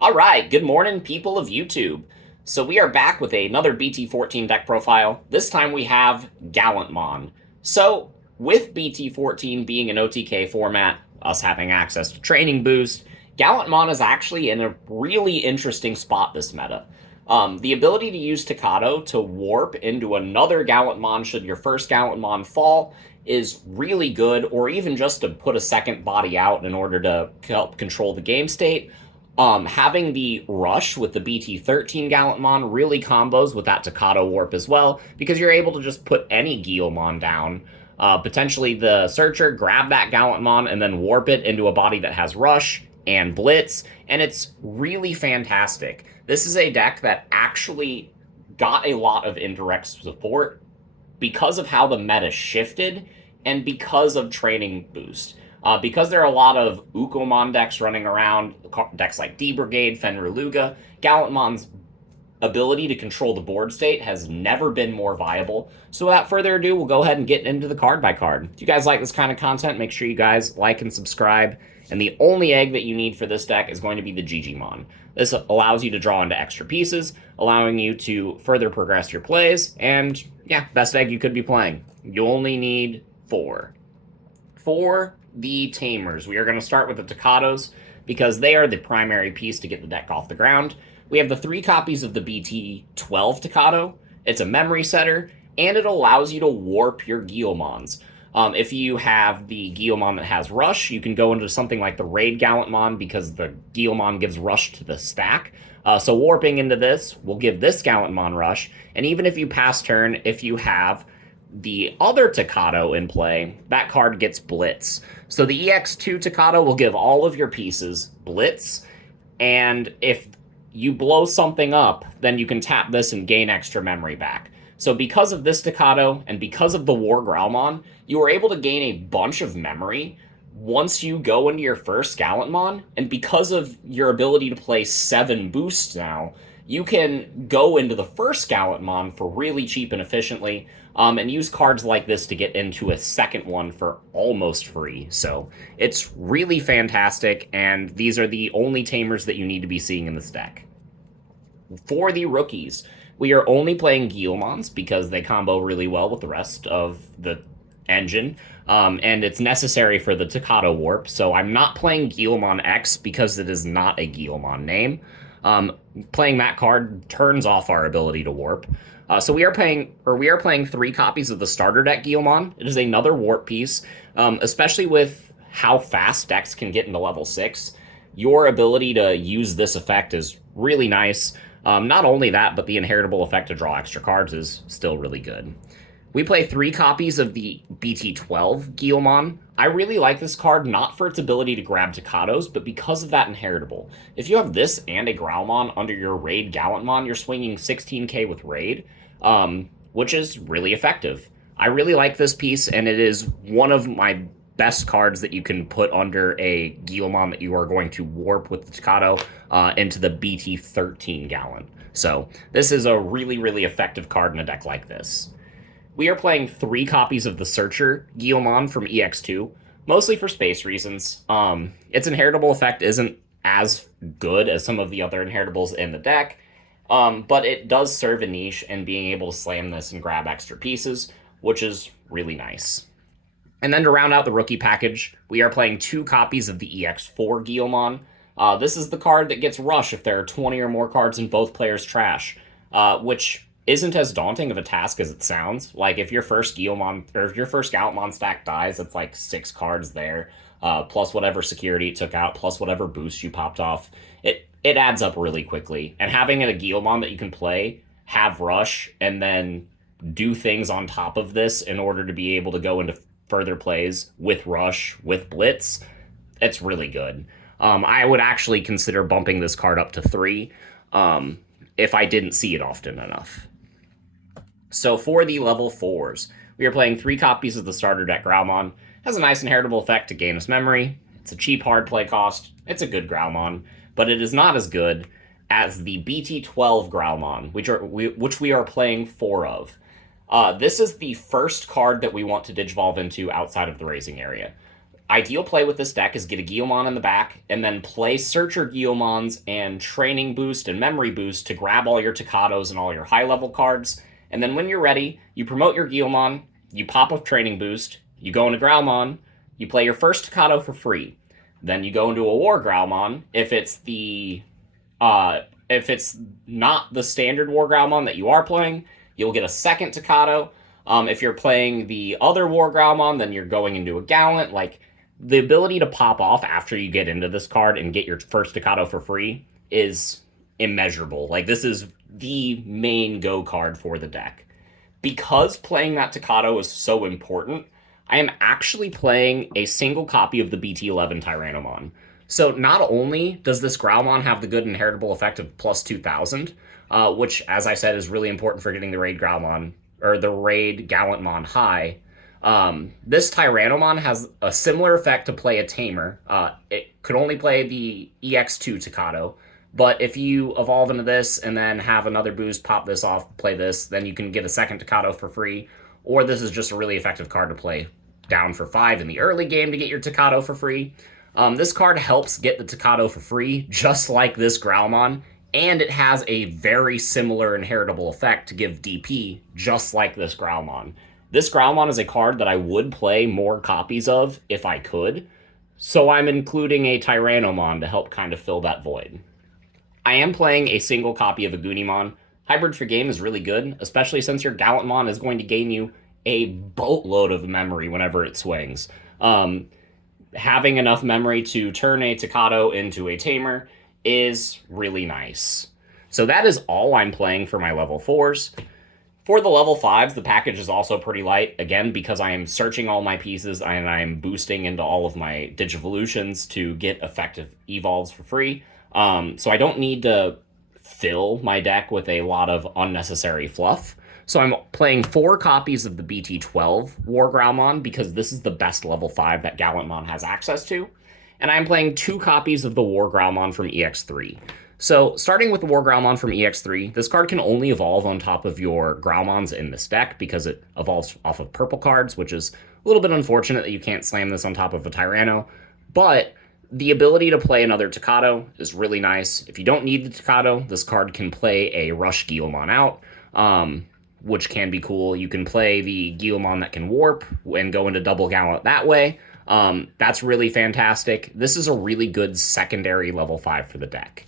All right, good morning, people of YouTube. So we are back with another BT14 deck profile. This time we have Gallantmon. So with BT14 being an OTK format, us having access to Training Boost, Gallantmon is actually in a really interesting spot this meta. The ability to use Tocado to warp into another Gallantmon should your first Gallantmon fall is really good, or even just to put a second body out in order to help control the game state. Having the rush with the BT13 Gallantmon really combos with that Tocado warp as well, because you're able to just put any Guillemon down, potentially the Searcher, grab that Gallantmon, and then warp it into a body that has rush and blitz, and it's really fantastic. This is a deck that actually got a lot of indirect support because of how the meta shifted and because of Training Boost. Because there are a lot of Ukomon decks running around, decks like D-Brigade, Fenrir Luga, Gallantmon's ability to control the board state has never been more viable. So without further ado, we'll go ahead and get into the card by card. If you guys like this kind of content, make sure you guys like and subscribe. And the only egg that you need for this deck is going to be the digi-panda. This allows you to draw into extra pieces, allowing you to further progress your plays, and yeah, best egg you could be playing. You only need 4. For the Tamers, we are going to start with the Tocados because they are the primary piece to get the deck off the ground. We have the 3 copies of the BT12 Tocado. It's a memory setter, and it allows you to warp your Guillemons. If you have the Guillemon that has Rush, you can go into something like the Raid Gallantmon because the Guillemon gives Rush to the stack. So warping into this will give this Gallantmon Rush, and even if you pass turn, if you have the other Tocado in play, that card gets Blitz. So the EX2 Tocado will give all of your pieces Blitz, and if you blow something up, then you can tap this and gain extra memory back. So because of this Tocado, and because of the War Growlmon, you are able to gain a bunch of memory once you go into your first Gallantmon, and because of your ability to play 7 boosts now, you can go into the first Gallantmon for really cheap and efficiently, and use cards like this to get into a second one for almost free. So it's really fantastic, and these are the only Tamers that you need to be seeing in this deck. For the rookies, we are only playing Guillemons because they combo really well with the rest of the engine, and it's necessary for the Tocado warp, so I'm not playing Guillemon X because it is not a Guillemon name. Playing that card turns off our ability to warp. So we are playing 3 copies of the starter deck Guillemon. It is another warp piece, especially with how fast decks can get into level 6. Your ability to use this effect is really nice. Not only that, but the inheritable effect to draw extra cards is still really good. We play 3 copies of the BT12 Guillemon. I really like this card, not for its ability to grab Tocados, but because of that inheritable. If you have this and a Growlmon under your Raid Gallantmon, you're swinging 16k with Raid, which is really effective. I really like this piece, and it is one of my best cards that you can put under a Guillemon that you are going to warp with the Tocado into the BT13 Gallant. So this is a really, really effective card in a deck like this. We are playing 3 copies of the Searcher Guillemon from EX2, mostly for space reasons. Its inheritable effect isn't as good as some of the other inheritables in the deck, but it does serve a niche in being able to slam this and grab extra pieces, which is really nice. And then to round out the rookie package, we are playing 2 copies of the EX4 Guillemon. This is the card that gets Rush if there are 20 or more cards in both players' trash, which isn't as daunting of a task as it sounds. Like, if your first Guillemon, or if your first Gallantmon stack dies, it's like 6 cards there, plus whatever security it took out, plus whatever boost you popped off. It adds up really quickly. And having a Guillemon that you can play, have Rush, and then do things on top of this in order to be able to go into further plays with Rush, with Blitz, it's really good. I would actually consider bumping this card up to 3 if I didn't see it often enough. So for the level 4s, we are playing 3 copies of the starter deck Growlmon. Has a nice inheritable effect to gain us memory. It's a cheap hard play cost. It's a good Growlmon, but it is not as good as the BT12 Growlmon, which we are playing 4 of. This is the first card that we want to digivolve into outside of the racing area. Ideal play with this deck is get a Guillamon in the back, and then play Searcher Guillamons and Training Boost and Memory Boost to grab all your Takatos and all your high-level cards. And then when you're ready, you promote your Guillamon, you pop a Training Boost, you go into Growlmon, you play your first Takato for free. Then you go into a War Growlmon. If it's not the standard War Growlmon that you are playing, you'll get a second Takato. If you're playing the other War Growlmon, then you're going into a Gallant. Like, the ability to pop off after you get into this card and get your first Takato for free is immeasurable. Like, this is the main go card for the deck. Because playing that Takato is so important, I am actually playing a single copy of the BT11 Tyrannomon. So not only does this Growlmon have the good inheritable effect of plus 2,000, which, as I said, is really important for getting the raid Growlmon, or the raid Gallantmon high, this Tyrannomon has a similar effect to play a Tamer. It could only play the EX2 Takato, but if you evolve into this and then have another boost, pop this off, play this, then you can get a second Takato for free, or this is just a really effective card to play down for 5 in the early game to get your Takato for free. This card helps get the Takato for free, just like this Growlmon, and it has a very similar inheritable effect to give DP, just like this Growlmon. This Growlmon is a card that I would play more copies of if I could, so I'm including a Tyrannomon to help kind of fill that void. I am playing a single copy of a Goonimon. Hybrid for game is really good, especially since your Gallantmon is going to gain you a boatload of memory whenever it swings. Having enough memory to turn a Takato into a Tamer is really nice. So that is all I'm playing for my level 4s. For the level 5s, the package is also pretty light, again, because I am searching all my pieces and I am boosting into all of my Digivolutions to get effective evolves for free. So I don't need to fill my deck with a lot of unnecessary fluff. So I'm playing 4 copies of the BT12 War Growlmon because this is the best level 5 that Gallantmon has access to. And I'm playing 2 copies of the War Growlmon from EX3. So starting with the War Growlmon from EX3, this card can only evolve on top of your Growlmons in this deck because it evolves off of purple cards, which is a little bit unfortunate that you can't slam this on top of a Tyranno. But the ability to play another Takato is really nice. If you don't need the Takato, this card can play a Rush Guillamon out, which can be cool. You can play the Guillamon that can warp and go into double Gallant that way. That's really fantastic. This is a really good secondary level 5 for the deck.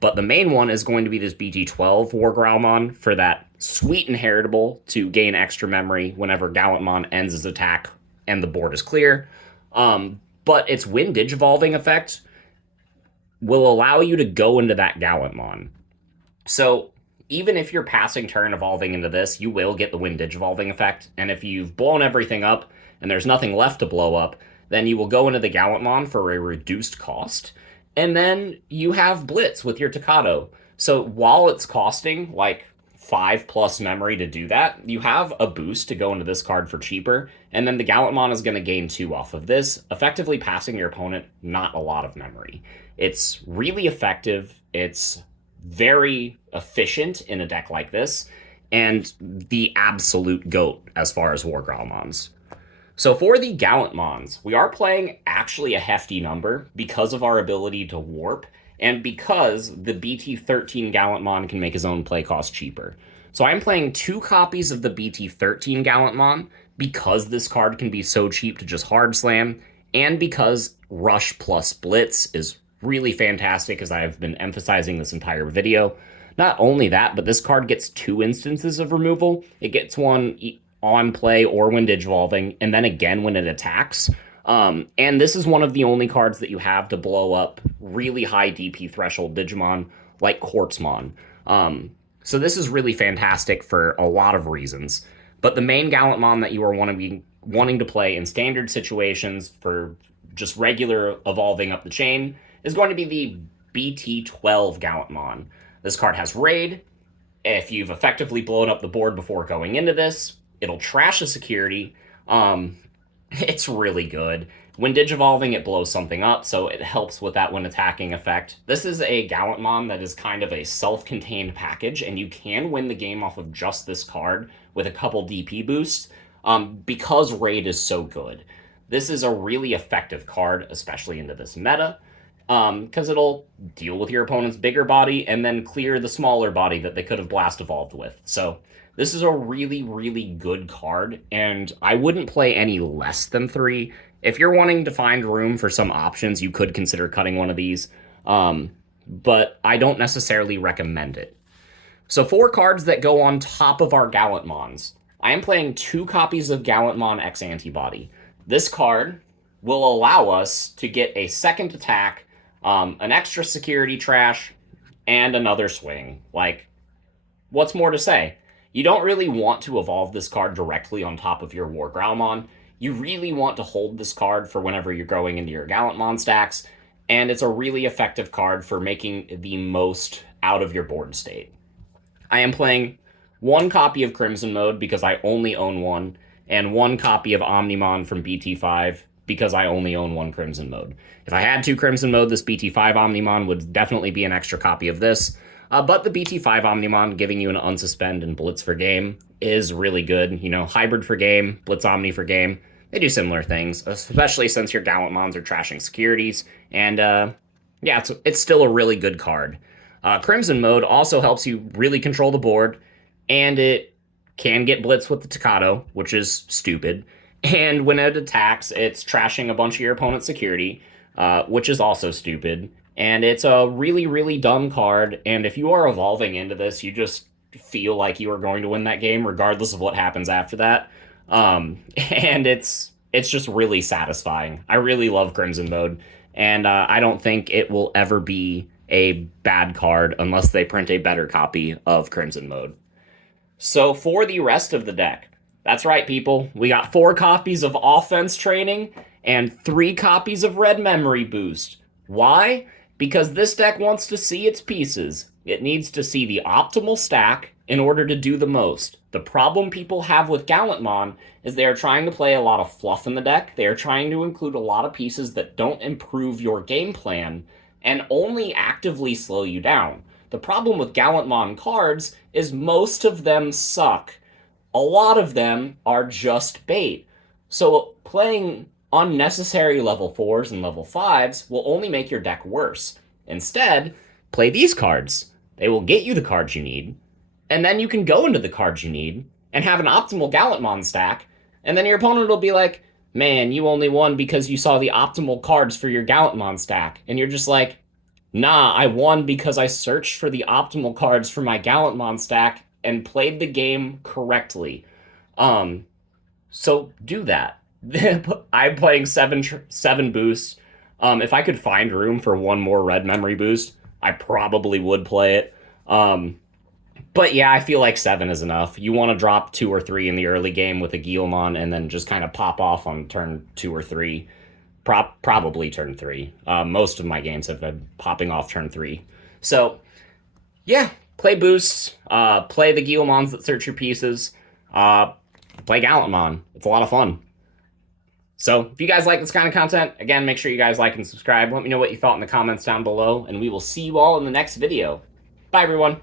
But the main one is going to be this BT12 War Growlmon for that sweet inheritable to gain extra memory whenever Gallantmon ends his attack and the board is clear. But its Wind Digivolving effect will allow you to go into that Gallantmon. So even if you're passing turn evolving into this, you will get the Wind Digivolving effect. And if you've blown everything up and there's nothing left to blow up, then you will go into the Gallantmon for a reduced cost. And then you have Blitz with your Takato. So while it's costing like 5+ memory to do that, you have a boost to go into this card for cheaper. And then the Gallantmon is going to gain 2 off of this, effectively passing your opponent not a lot of memory. It's really effective. It's very efficient in a deck like this, and the absolute GOAT as far as War Growlmons. So for the Gallantmons, we are playing actually a hefty number because of our ability to warp, and because the BT13 Gallantmon can make his own play cost cheaper. So I'm playing 2 copies of the BT13 Gallantmon because this card can be so cheap to just hard slam, and because Rush plus Blitz is really fantastic, as I've been emphasizing this entire video. Not only that, but this card gets 2 instances of removal. It gets one on play or when digivolving, and then again when it attacks. And this is one of the only cards that you have to blow up really high DP threshold Digimon, like Quartzmon. So this is really fantastic for a lot of reasons. But the main Gallantmon that you are wanting to play in standard situations for just regular evolving up the chain is going to be the BT12 Gallantmon. This card has Raid. If you've effectively blown up the board before going into this, it'll trash a security. It's really good. When digivolving, it blows something up, so it helps with that when attacking effect. This is a Gallantmon that is kind of a self-contained package, and you can win the game off of just this card with a couple DP boosts because Raid is so good. this is a really effective card, especially into this meta, because it'll deal with your opponent's bigger body and then clear the smaller body that they could have Blast Evolved with. So this is a really, really good card, and I wouldn't play any less than 3. If you're wanting to find room for some options, you could consider cutting one of these, but I don't necessarily recommend it. So 4 cards that go on top of our Gallantmons. I am playing 2 copies of Gallantmon X Antibody. This card will allow us to get a second attack, an extra security trash, and another swing. Like, what's more to say? You don't really want to evolve this card directly on top of your War Growlmon. You really want to hold this card for whenever you're going into your Gallantmon stacks, and it's a really effective card for making the most out of your board state. I am playing 1 copy of Crimson Mode because I only own 1, and 1 copy of Omnimon from BT5 because I only own 1 Crimson Mode. If I had 2 Crimson Mode, this BT5 Omnimon would definitely be an extra copy of this, but the BT5 Omnimon giving you an Unsuspend and Blitz for game is really good. You know, Hybrid for game, Blitz Omni for game. They do similar things, especially since your Gallantmons are trashing securities, and yeah, it's still a really good card. Crimson Mode also helps you really control the board, and it can get blitzed with the Tocado, which is stupid. And when it attacks, it's trashing a bunch of your opponent's security, which is also stupid. And it's a really, really dumb card, and if you are evolving into this, you just feel like you are going to win that game, regardless of what happens after that. And it's just really satisfying. I really love Crimson Mode, and I don't think it will ever be a bad card unless they print a better copy of Crimson Mode. So for the rest of the deck, that's right, people, we got 4 copies of Offense Training and 3 copies of Red Memory Boost. Why? Because this deck wants to see its pieces. It needs to see the optimal stack in order to do the most. The problem people have with Gallantmon is they are trying to play a lot of fluff in the deck. They are trying to include a lot of pieces that don't improve your game plan and only actively slow you down. The problem with Gallantmon cards is most of them suck. A lot of them are just bait. So playing unnecessary level 4s and level 5s will only make your deck worse. Instead, play these cards. They will get you the cards you need, and then you can go into the cards you need and have an optimal Gallantmon stack, and then your opponent will be like, man, you only won because you saw the optimal cards for your Gallantmon stack. And you're just like, nah, I won because I searched for the optimal cards for my Gallantmon stack and played the game correctly. So do that. I'm playing 7 boosts. If I could find room for 1 more Red Memory Boost, I probably would play it. But yeah, I feel like 7 is enough. You want to drop 2 or 3 in the early game with a Guilmon and then just kind of pop off on turn 2 or 3. Probably turn 3. Most of my games have been popping off turn 3. So, yeah, play boosts. Play the Guilmons that search your pieces. Play Gallantmon. It's a lot of fun. So, if you guys like this kind of content, again, make sure you guys like and subscribe. Let me know what you thought in the comments down below, and we will see you all in the next video. Bye, everyone.